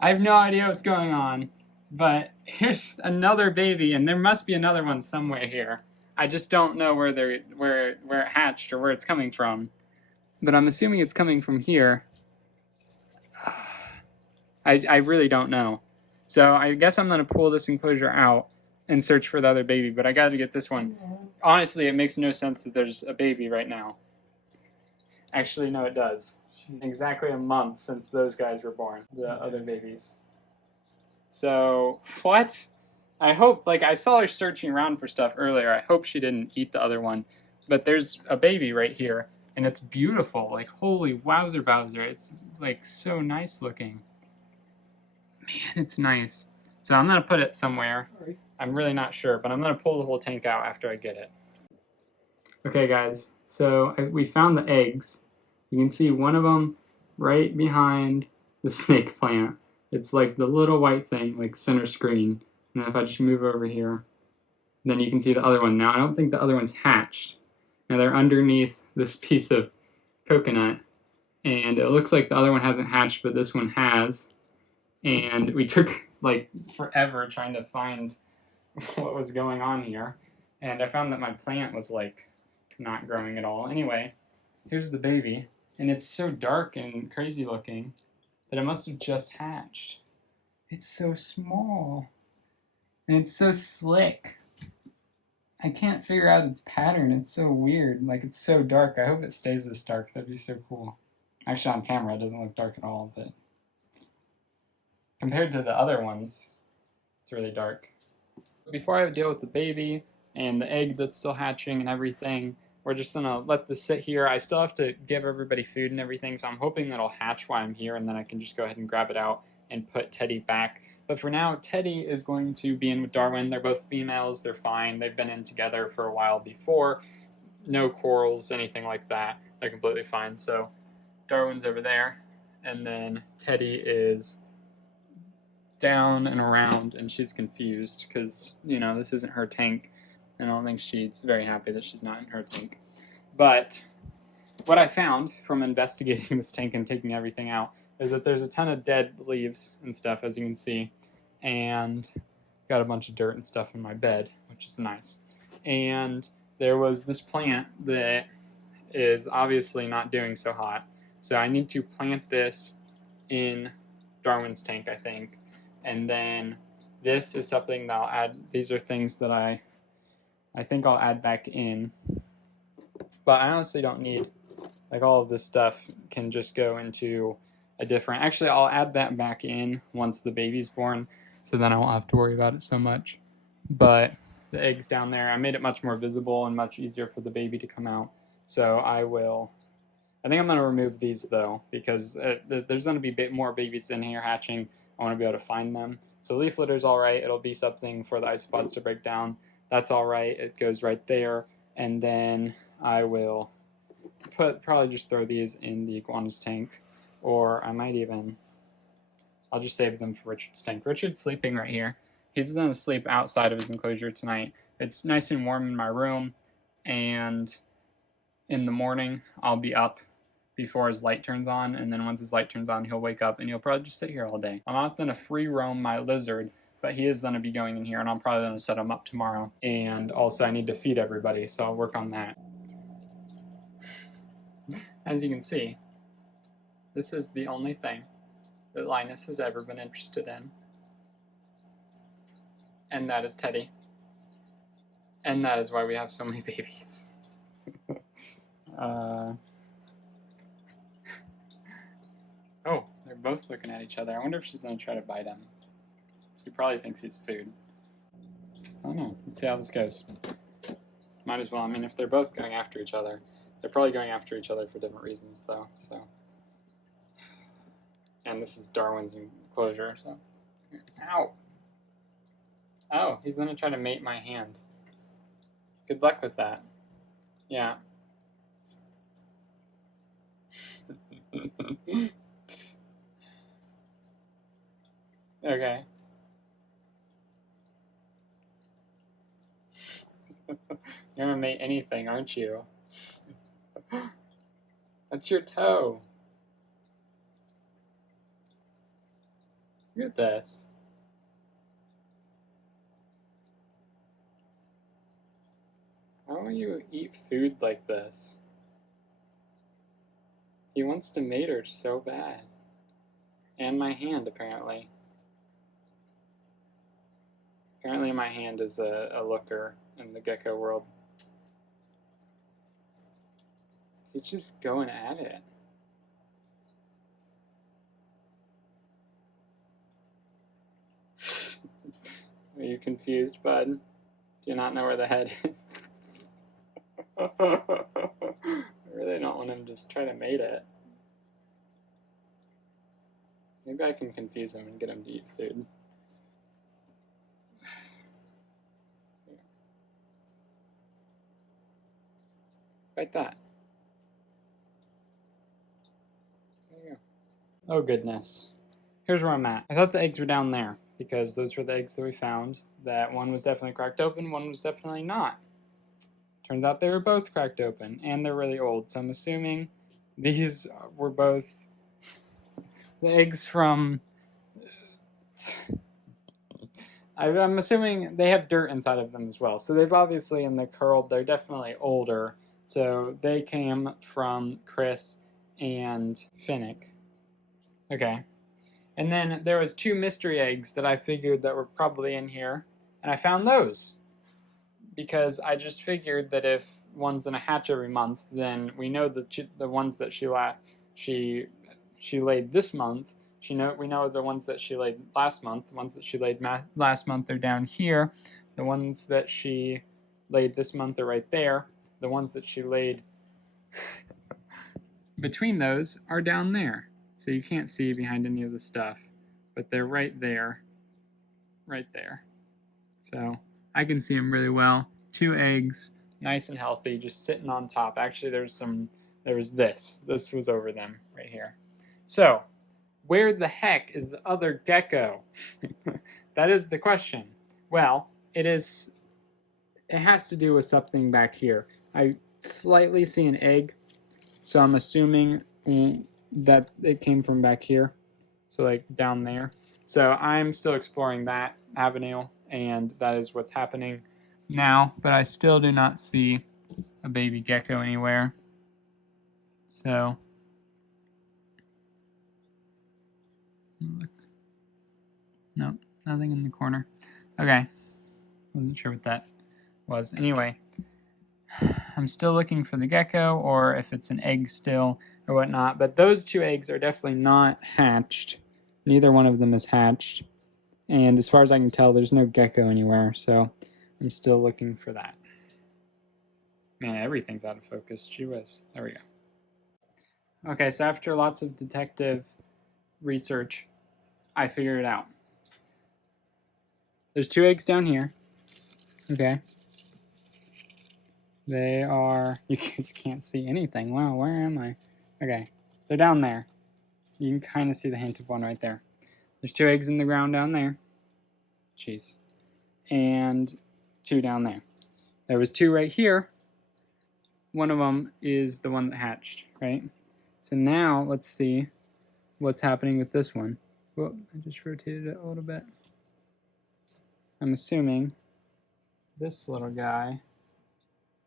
I have no idea what's going on, but here's another baby, and there must be another one somewhere here. I just don't know where it hatched or where it's coming from, but I'm assuming it's coming from here. I really don't know. So I guess I'm gonna pull this enclosure out and search for the other baby, but I gotta get this one. Honestly, it makes no sense that there's a baby right now. Actually, no, it does. Exactly a month since those guys were born, the other babies. So, what? I hope, like, I saw her searching around for stuff earlier. I hope she didn't eat the other one. But there's a baby right here, and it's beautiful. Like, holy wowzer bowser. It's, like, so nice looking. Man, it's nice. So I'm going to put it somewhere. I'm really not sure, but I'm going to pull the whole tank out after I get it. Okay, guys. So we found the eggs. You can see one of them right behind the snake plant. It's like the little white thing, like center screen. And then if I just move over here, then you can see the other one. Now, I don't think the other one's hatched. Now, they're underneath this piece of coconut. And it looks like the other one hasn't hatched, but this one has. And we took, like, forever trying to find what was going on here. And I found that my plant was, like, not growing at all. Anyway, here's the baby. And it's so dark and crazy looking that it must have just hatched. It's so small. And it's so slick. I can't figure out its pattern. It's so weird. Like, it's so dark. I hope it stays this dark. That'd be so cool. Actually, on camera, it doesn't look dark at all, but compared to the other ones, it's really dark. Before I deal with the baby and the egg that's still hatching and everything, we're just gonna let this sit here. I still have to give everybody food and everything, so I'm hoping that'll hatch while I'm here, and then I can just go ahead and grab it out and put Teddy back. But for now, Teddy is going to be in with Darwin. They're both females. They're fine. They've been in together for a while before. No quarrels, anything like that. They're completely fine. So Darwin's over there, and then Teddy is down and around, and she's confused because, you know, this isn't her tank. And I don't think she's very happy that she's not in her tank. But what I found from investigating this tank and taking everything out is that there's a ton of dead leaves and stuff, as you can see, and got a bunch of dirt and stuff in my bed, which is nice. And there was this plant that is obviously not doing so hot, so I need to plant this in Darwin's tank, I think. And then this is something that I'll add. These are things that I think I'll add back in, but I honestly don't need, like, all of this stuff can just go into a different, actually I'll add that back in once the baby's born, so then I won't have to worry about it so much. But the eggs down there, I made it much more visible and much easier for the baby to come out, so I think I'm going to remove these though, because there's going to be more babies in here hatching. I want to be able to find them. So leaf litter's alright, it'll be something for the isopods to break down. That's alright, it goes right there. And then I will probably just throw these in the iguana's tank, or I might even, I'll just save them for Richard's tank. Richard's sleeping right here. He's going to sleep outside of his enclosure tonight. It's nice and warm in my room, and in the morning I'll be up before his light turns on, and then once his light turns on, he'll wake up and he'll probably just sit here all day. I'm not going to free roam my lizard, but he is going to be going in here, and I'm probably going to set him up tomorrow. And also I need to feed everybody, so I'll work on that. As you can see, this is the only thing that Linus has ever been interested in. And that is Teddy. And that is why we have so many babies. Oh, they're both looking at each other. I wonder if she's going to try to bite him. She probably thinks he's food. I don't know. Let's see how this goes. Might as well. I mean, if they're both going after each other, they're probably going after each other for different reasons, though. So, and this is Darwin's enclosure. So, ow! Oh, he's going to try to mate my hand. Good luck with that. Yeah. Okay. You're gonna mate anything, aren't you? That's your toe. Look at this. How will you eat food like this? He wants to mate her so bad. And my hand, apparently. Apparently my hand is a looker in the gecko world. He's just going at it. Are you confused, bud? Do you not know where the head is? I really don't want him to just try to mate it. Maybe I can confuse him and get him to eat food. Like that. There you go. Oh goodness. Here's where I'm at. I thought the eggs were down there because those were the eggs that we found. That one was definitely cracked open, one was definitely not. Turns out they were both cracked open, and they're really old. So I'm assuming these were both the eggs from... I'm assuming they have dirt inside of them as well. So they've obviously, in the curled, they're definitely older. So they came from Chris and Finnick. Okay. And then there was 2 mystery eggs that I figured that were probably in here. And I found those. Because I just figured that if one's gonna hatch every month, then we know the ones that she laid this month. We know the ones that she laid last month. The ones that she laid last month are down here. The ones that she laid this month are right there. The ones that she laid between those are down there. So you can't see behind any of the stuff, but they're right there. Right there. So I can see them really well. 2 eggs, nice and healthy, just sitting on top. Actually, there was this. This was over them right here. So, where the heck is the other gecko? That is the question. Well, it has to do with something back here. I slightly see an egg, so I'm assuming that it came from back here. So like down there. So I'm still exploring that avenue, and that is what's happening now, but I still do not see a baby gecko anywhere. So look. Nope, nothing in the corner. Okay, wasn't sure what that was. Anyway, I'm still looking for the gecko, or if it's an egg still or whatnot, but those 2 eggs are definitely not hatched. Neither one of them is hatched, and as far as I can tell, there's no gecko anywhere, so I'm still looking for that. Man, everything's out of focus. Gee whiz. There we go. Okay, so after lots of detective research, I figured it out. There's 2 eggs down here. Okay. They are... You guys can't see anything. Wow, where am I? Okay, they're down there. You can kind of see the hint of one right there. There's 2 eggs in the ground down there. Jeez. And 2 down there. There was 2 right here. One of them is the one that hatched, right? So now let's see what's happening with this one. Whoop, I just rotated it a little bit. I'm assuming this little guy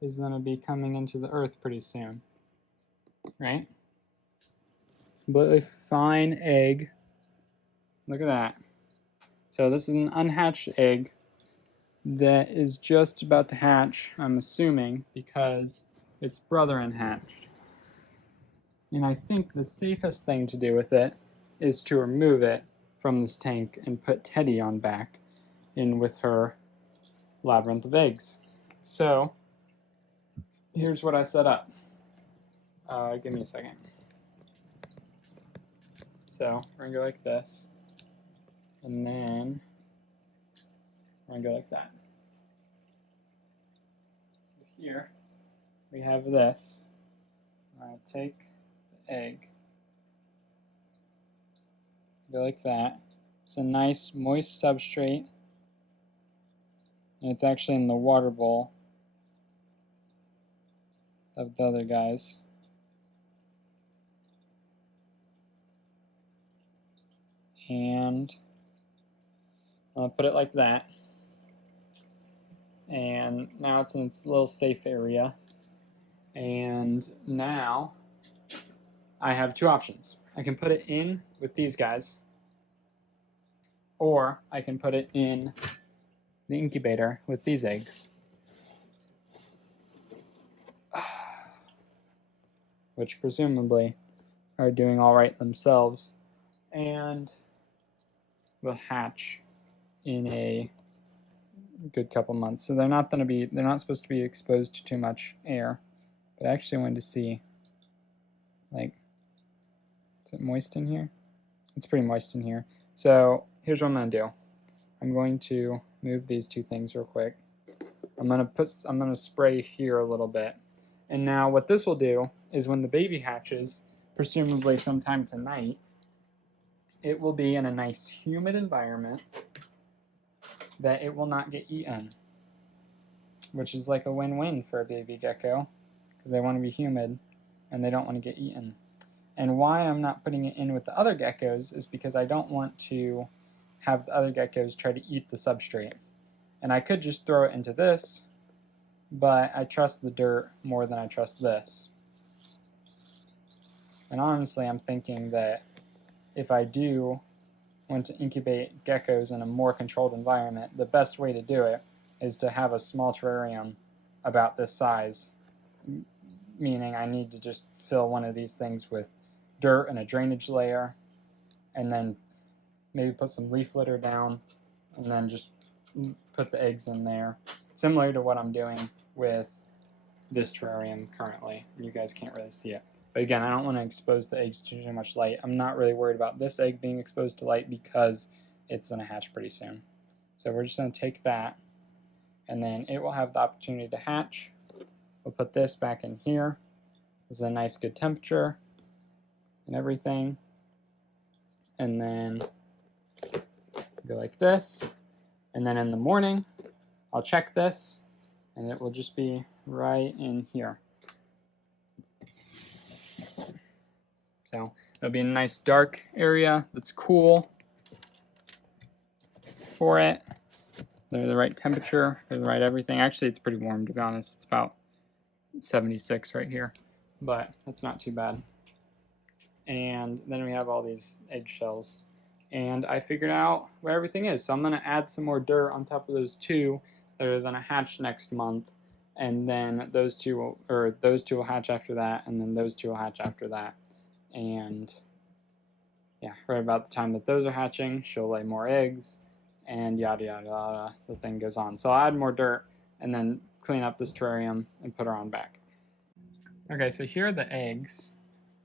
is going to be coming into the earth pretty soon, right? Completely fine egg. Look at that. So this is an unhatched egg that is just about to hatch, I'm assuming, because its brother unhatched. And I think the safest thing to do with it is to remove it from this tank and put Teddy on back in with her labyrinth of eggs. So here's what I set up. Give me a second. So we're gonna go like this, and then we're gonna go like that. So here we have this. I'm gonna take the egg, go like that. It's a nice moist substrate, and it's actually in the water bowl of the other guys. And I'll put it like that. And now it's in its little safe area. And now I have two options. I can put it in with these guys, or I can put it in the incubator with these eggs, which presumably are doing all right themselves and will hatch in a good couple months. So they're not supposed to be exposed to too much air. But I actually wanted to see, like, is it moist in here? It's pretty moist in here. So here's what I'm gonna do. I'm going to move these two things real quick. I'm gonna spray here a little bit. And now what this will do is when the baby hatches, presumably sometime tonight, it will be in a nice humid environment that it will not get eaten, which is like a win-win for a baby gecko, because they want to be humid and they don't want to get eaten. And why I'm not putting it in with the other geckos is because I don't want to have the other geckos try to eat the substrate. And I could just throw it into this, but I trust the dirt more than I trust this. And honestly, I'm thinking that if I do want to incubate geckos in a more controlled environment, the best way to do it is to have a small terrarium about this size, meaning I need to just fill one of these things with dirt and a drainage layer, and then maybe put some leaf litter down, and then just put the eggs in there, similar to what I'm doing with this terrarium currently. You guys can't really see it. But again, I don't want to expose the eggs to too much light. I'm not really worried about this egg being exposed to light because it's going to hatch pretty soon. So we're just going to take that, and then it will have the opportunity to hatch. We'll put this back in here. This is a nice good temperature and everything. And then go like this. And then in the morning, I'll check this, and it will just be right in here. So it'll be a nice dark area that's cool for it. They're the right temperature, they're the right everything. Actually, it's pretty warm, to be honest. It's about 76 right here, but that's not too bad. And then we have all these eggshells. And I figured out where everything is. So I'm going to add some more dirt on top of those two that are going to hatch next month. And then those two will hatch after that, and then those two will hatch after that. And yeah, right about the time that those are hatching, she'll lay more eggs, and yada yada yada, the thing goes on. So I'll add more dirt and then clean up this terrarium and put her on back. Okay, so here are the eggs,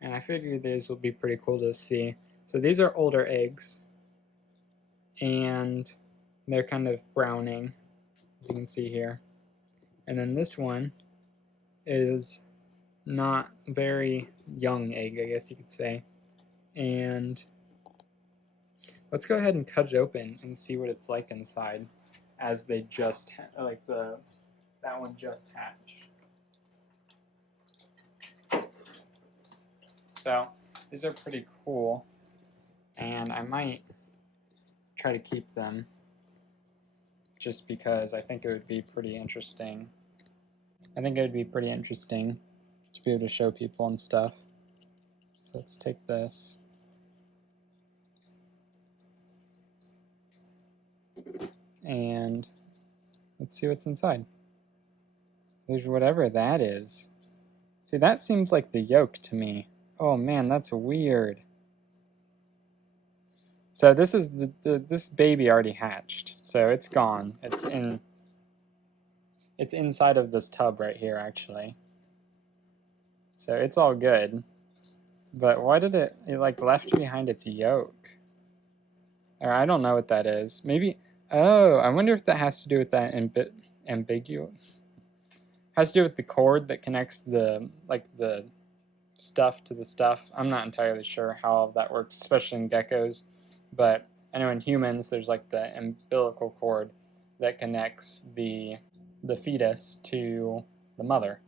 and I figured these will be pretty cool to see. So these are older eggs, and they're kind of browning, as you can see here. And then this one is not very young egg, I guess you could say. And let's go ahead and cut it open and see what it's like inside as they just, that one just hatched. So these are pretty cool, and I might try to keep them just because I think it would be pretty interesting. I think it would be pretty interesting to be able to show people and stuff. So let's take this. And let's see what's inside. There's whatever that is. See, that seems like the yolk to me. Oh man, that's weird. So this is this baby already hatched. So it's gone. It's inside of this tub right here, actually. So it's all good. But why did it like left behind its yolk? Or I don't know what that is. Maybe, oh, I wonder if that has to do with that ambiguous. Has to do with the cord that connects the stuff to the stuff. I'm not entirely sure how all of that works, especially in geckos. But I know in humans there's like the umbilical cord that connects the fetus to the mother,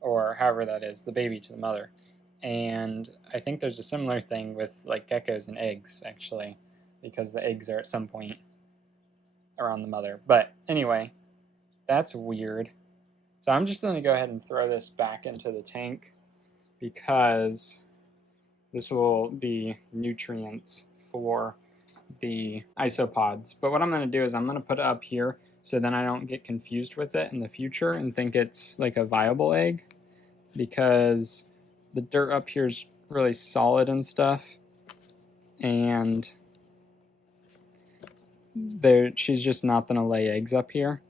or however that is, the baby to the mother. And I think there's a similar thing with like geckos and eggs, actually, because the eggs are at some point around the mother. But anyway, that's weird. So I'm just going to go ahead and throw this back into the tank because this will be nutrients for the isopods. But what I'm going to do is I'm going to put it up here so then I don't get confused with it in the future and think it's like a viable egg, because the dirt up here is really solid and stuff, and she's just not going to lay eggs up here.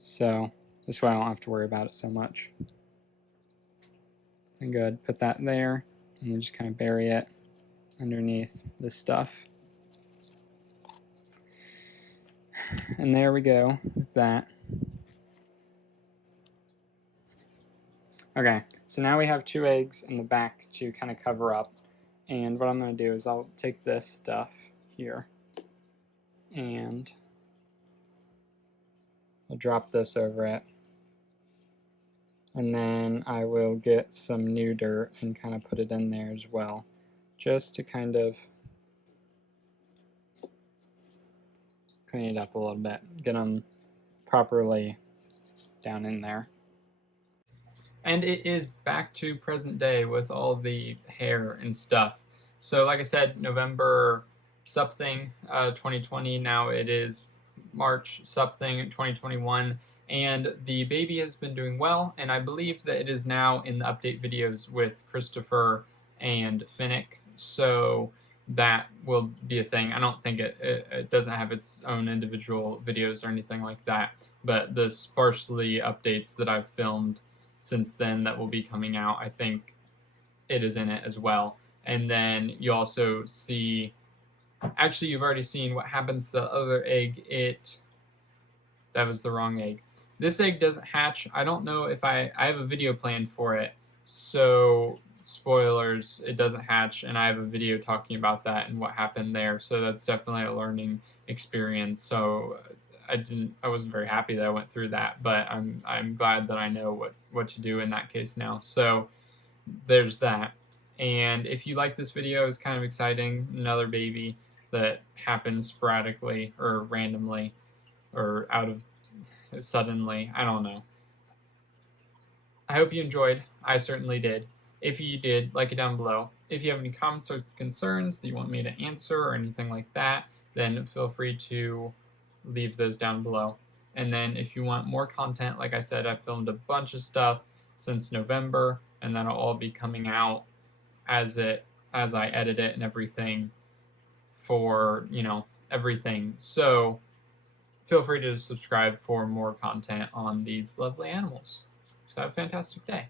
So this way I don't have to worry about it so much. And go ahead and put that there, and then just kind of bury it underneath this stuff. And there we go with that. Okay, so now we have 2 eggs in the back to kind of cover up. And what I'm going to do is I'll take this stuff here and I'll drop this over it. And then I will get some new dirt and kind of put it in there as well, just to kind of clean it up a little bit, get them properly down in there. And it is back to present day with all the hair and stuff. So like I said, November something 2020, now it is March something 2021, and the baby has been doing well, and I believe that it is now in the update videos with Christopher and Finnick, so that will be a thing. I don't think it doesn't have its own individual videos or anything like that, but the sparsely updates that I've filmed since then that will be coming out, I think it is in it as well. And then you also see, actually you've already seen what happens to the other egg. That was the wrong egg. This egg doesn't hatch. I don't know if I have a video planned for it, so spoilers, it doesn't hatch, and I have a video talking about that and what happened there, so that's definitely a learning experience. So I wasn't very happy that I went through that, but I'm glad that I know what to do in that case now. So there's that. And if you like this video, it's kind of exciting, another baby that happens sporadically or randomly or out of suddenly, I don't know. I hope you enjoyed. I certainly did. If you did, like it down below. If you have any comments or concerns that you want me to answer or anything like that, then feel free to leave those down below. And then if you want more content, like I said, I've filmed a bunch of stuff since November, and that'll all be coming out as I edit it and everything for, everything. So feel free to subscribe for more content on these lovely animals. So have a fantastic day.